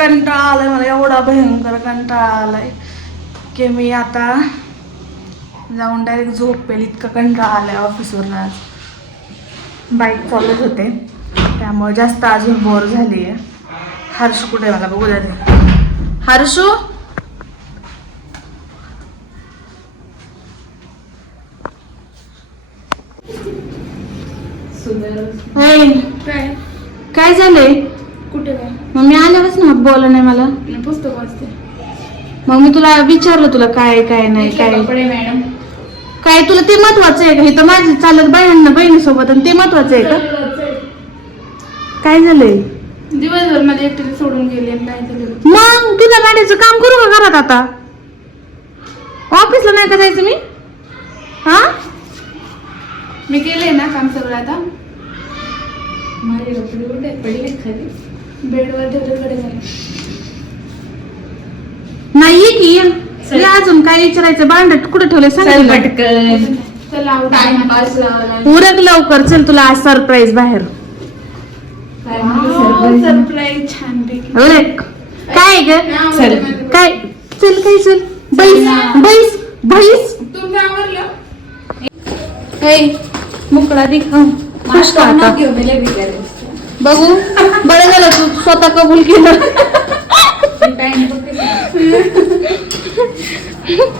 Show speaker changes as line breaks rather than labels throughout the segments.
कंटाळा आलाय मला एवढा भयंकर कंटाळा आलाय की मी आता जाऊन डायरेक्ट झोपेल इतका कंटाळा आलाय ऑफिसवरून आज. बाईक चालत होते त्यामुळे जास्त अजून बोर झाली आहे हर्ष कुठे मला बघू द्या ते. हर्षू? होय.
काय?
काय झालंय?
कुठे काय?
मग मी आल्यावरच ना बोल नाही मला.
मी पुस्तक वाचते.
मग मी तुला विचारलं तुला काय काय नाही काय?
कपडे मॅडम?
काय तुला ते महत्वाचं आहे का? इथं माझी चालत बहिणींना बहिणीसोबत आणि ते महत्वाचं आहे का? काय झालंय?
दिवसभरमध्ये एकटीला सोडून गेले आणि काय झालं?
मग तुला गाडीचं काम करू का घरात आता? ऑफिसला नाही का जायचं मी? हा?
मी केलंय ना काम सगळं आता. माझे कपडे कुठे पडले खाली. बेडवर
की? ये. ये अजून काय विचारायचं? भांडत कुठे ठेवले? सांग
पटकन. चला टाइमपास
उरक लवकर. चल तुला आज सरप्राईज बाहेर.
सरप्राईज छान पैकी.
उरक. काय ग?
चल.
काय? चल काय चल? बैस बैस बैस.
तुमचं
हे मुकडा दिख खुश का आता. बघू. बरं झालं. स्वतः कबूल केलं.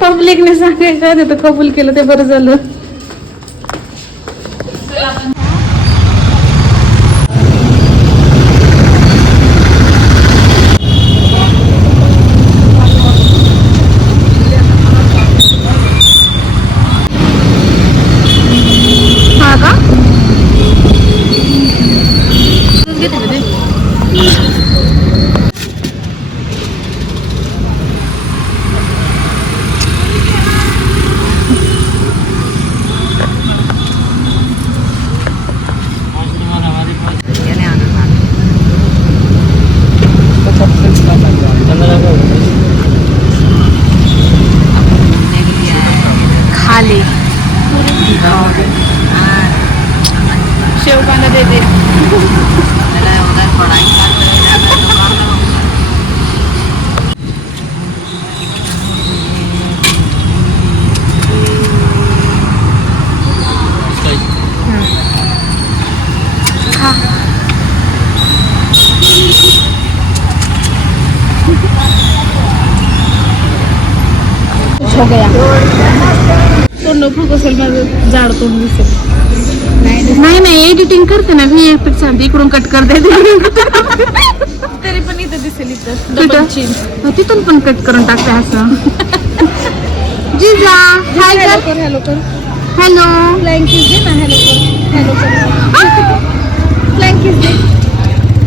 पब्लिकने सांगायचं ते कबूल केलं ते बरं झालं.
शेवकांना देते
हो गया तोंड फुक असेल माझं जाड तोंड दिसेल. नाही नाही एडिटिंग करते ना व्ही एफ सांगते इकडून कट करते
तरी पण इथं दिसेल इथं.
तिथून पण कट करून टाकते असं. जिजा हाय कर
हॅलो कर.
हॅलो
फ्लँक किस दे ना हॅलो कर हॅलो कर. फ्लँक किस दे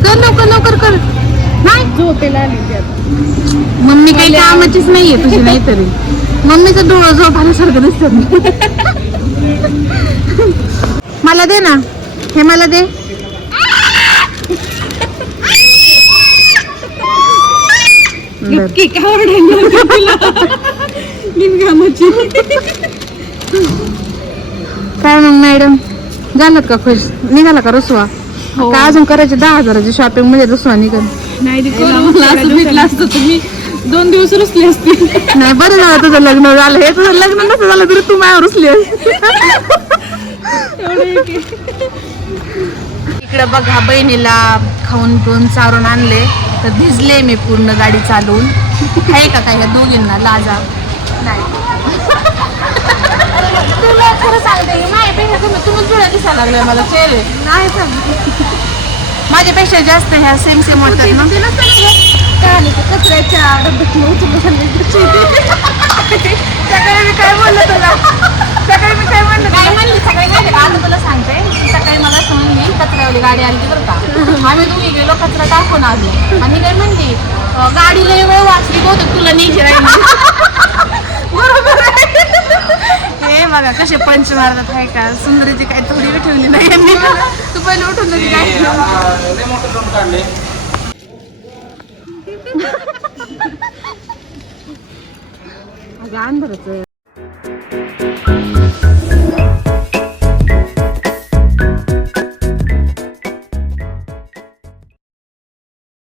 कर लवकर लवकर कर. नाही.
झोपेला आली
मम्मी काही कामाचीच नाहीये तुझी नाही तरी मम्मीचं डोळं झोप आल्यासारखं दिसत. मला दे ना. हे मला दे.
काय
मग मॅडम? झालं का खुश? निघाला का रसवा?
हो.
का अजून करायचे दहा हजाराची शॉपिंगमध्ये रसवा निघाल?
नाही दोन दिवस रुसले असते.
नाही बरं झालं तुझं लग्न झालं. हे तुझं लग्न नसतं झालं तरी तू माझ्यावर रुसली इकडे बघा बहिणीला खाऊन पिऊन चारून आणले. तर भिजले मी पूर्ण गाडी चालवून. आहे का काय ह्या दोघींना? लाजा. नाही. तुला खरं सांगते माझ्यापेक्षा तुम्ही तुम्ही जुळ्या दिसायला लागले मला चेहरे. नाही माझ्यापेक्षा जास्त ह्या सेम सेम वाटतात ना. काय कचऱ्याच्या डब्यात उचलून सकाळी मी काय बोललं तुला? सकाळी मी काय म्हणलं काय म्हणली सकाळी काय? आज तुला सांगते. सकाळी मला असं म्हणली कचऱ्यावाली गाडी आली बरं का. आम्ही दोघी गेलो कचरा टाकून आलो आणि काय म्हणली गाडी लय वेळ वाचली बहुतेक तुला न्यायची राहिली बरोबर आहे. हे बघा कसे पंच मारतात आहे का? सुंदरीची काही थोडी ठेवली नाही यांनी. तू पहिले उठून काय 아안 들었어요.